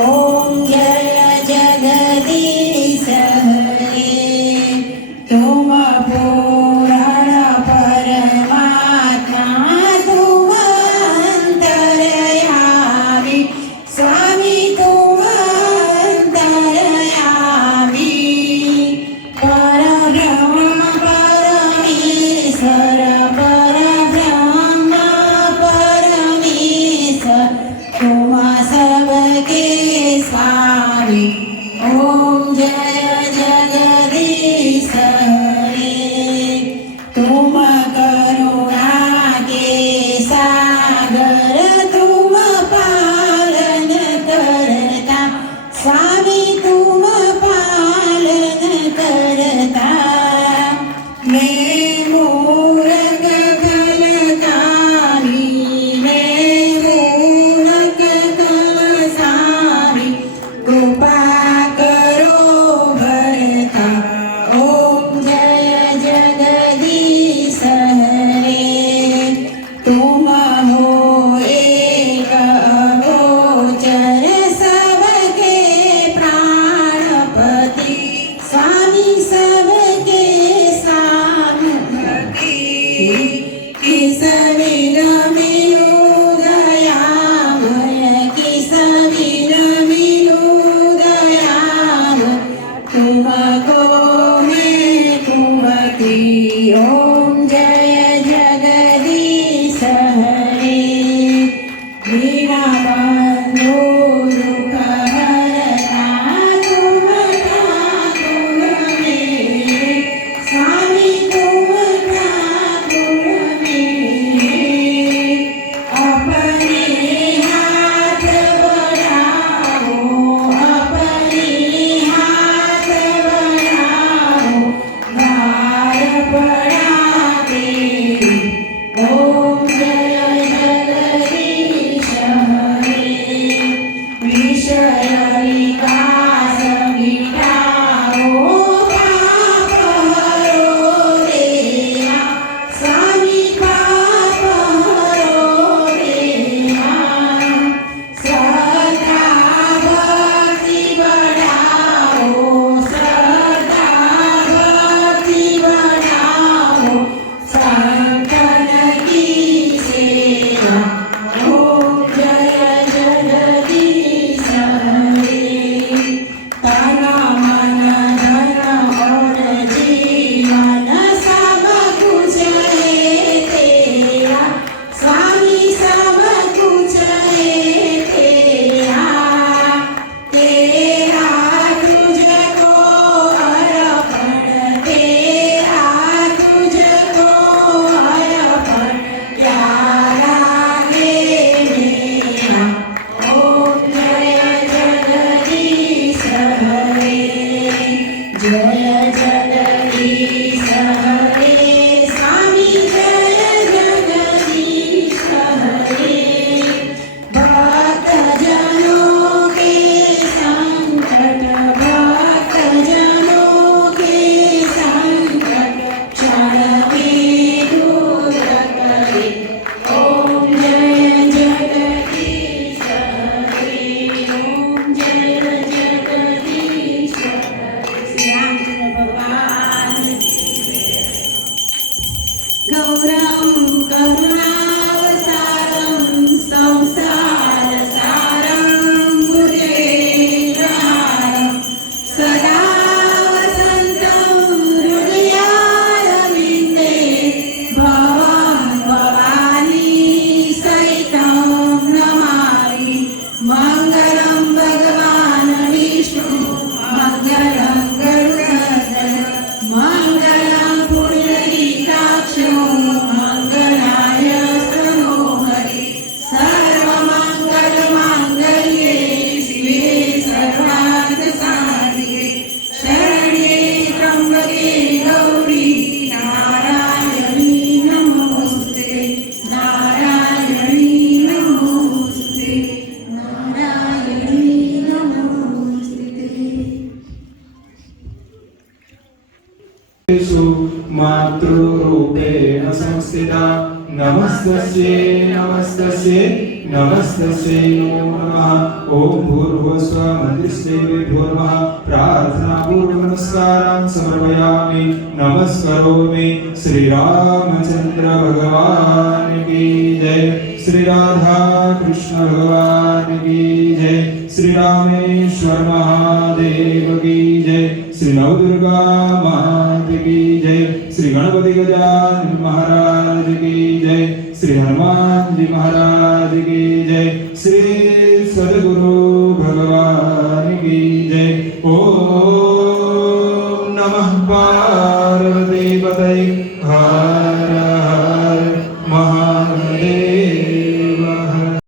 ओम जय जगदीश हरे। तुम पूर्ण परमात्मा तुम अंतर्यामी स्वामी तुम अंतर्यामी परब्रह्म परमेश्वर परब्रह्म परमेश्वर तुम सबके स्वामी। ओम जय जगदीश हरे। तुम करुणा के सागर तुम पालन करता स्वामी तुम पालन करता। मैं मूरख कलकारी मैं मूरख कलसारी कृपा करो भरता। ओम जय जगदीश हरे। तुम हो एक अगोचर सबके प्राणपति स्वामी सबके सामपति। किस बिन मिलू दयामय किस बिन मिलू दयामय तुमको मैं तुमकी। ओम जय जगदीश हरे। वीणा बंधु दुख हरता तुम ठाकुर मेरे स्वामी तुम ठाकुर मेरे। अपने हाथ बढ़ाओ अपने हाथ बढ़ाओ भार पड़ा तेरी। ओम जय जगदीश हरे। विषय विकास मिटाओ पाप हरो देवा स्वामी पाप हरो देवा। श्रद्धा भक्ति बढ़ाओ श्रद्धा भक्ति बढ़ाओ संतन की सेवा। ओम जय जगदीश हरे। तन मन धन और जीवन सब कुछ है तेरा स्वामी सब कुछ है तेरा। तेरा तुझको अर्पण तेरा तुझको अर्पण प्यारा है मेरा। ओम जय जगदीश हरे। जय जगदीश हरे स्वामी जय जगदीश हरे। भक्त जनों के संकट भक्त जनों के संकट क्षण में दूर करे। ओम जय जगदीश हरे। ओम जय जगदीश हरे। श्री रामचंद्र भगवान मातृरूपेण संस्थिता नमस्तस्यै नमस्तस्यै नमस्तस्यै नमो नमः ओम भूर्भुवस्सुवः मंत्रिस्तेभ्यो नमः प्रार्थनापूर्वक नमस्कारान् समर्पयामि नमस्करोमि श्री रामचंद्र भगवान की जय श्री राधा कृष्ण भगवान की जय श्री रामेश्वर महादेव की जय श्री नवदुर्गा मात की जय श्री गणपति गजानन महाराज की जय श्री हनुमान जी महाराज की जय श्री सद्गुरु भगवान की जय ओम नमः पार्वती पतये हर हर महादेव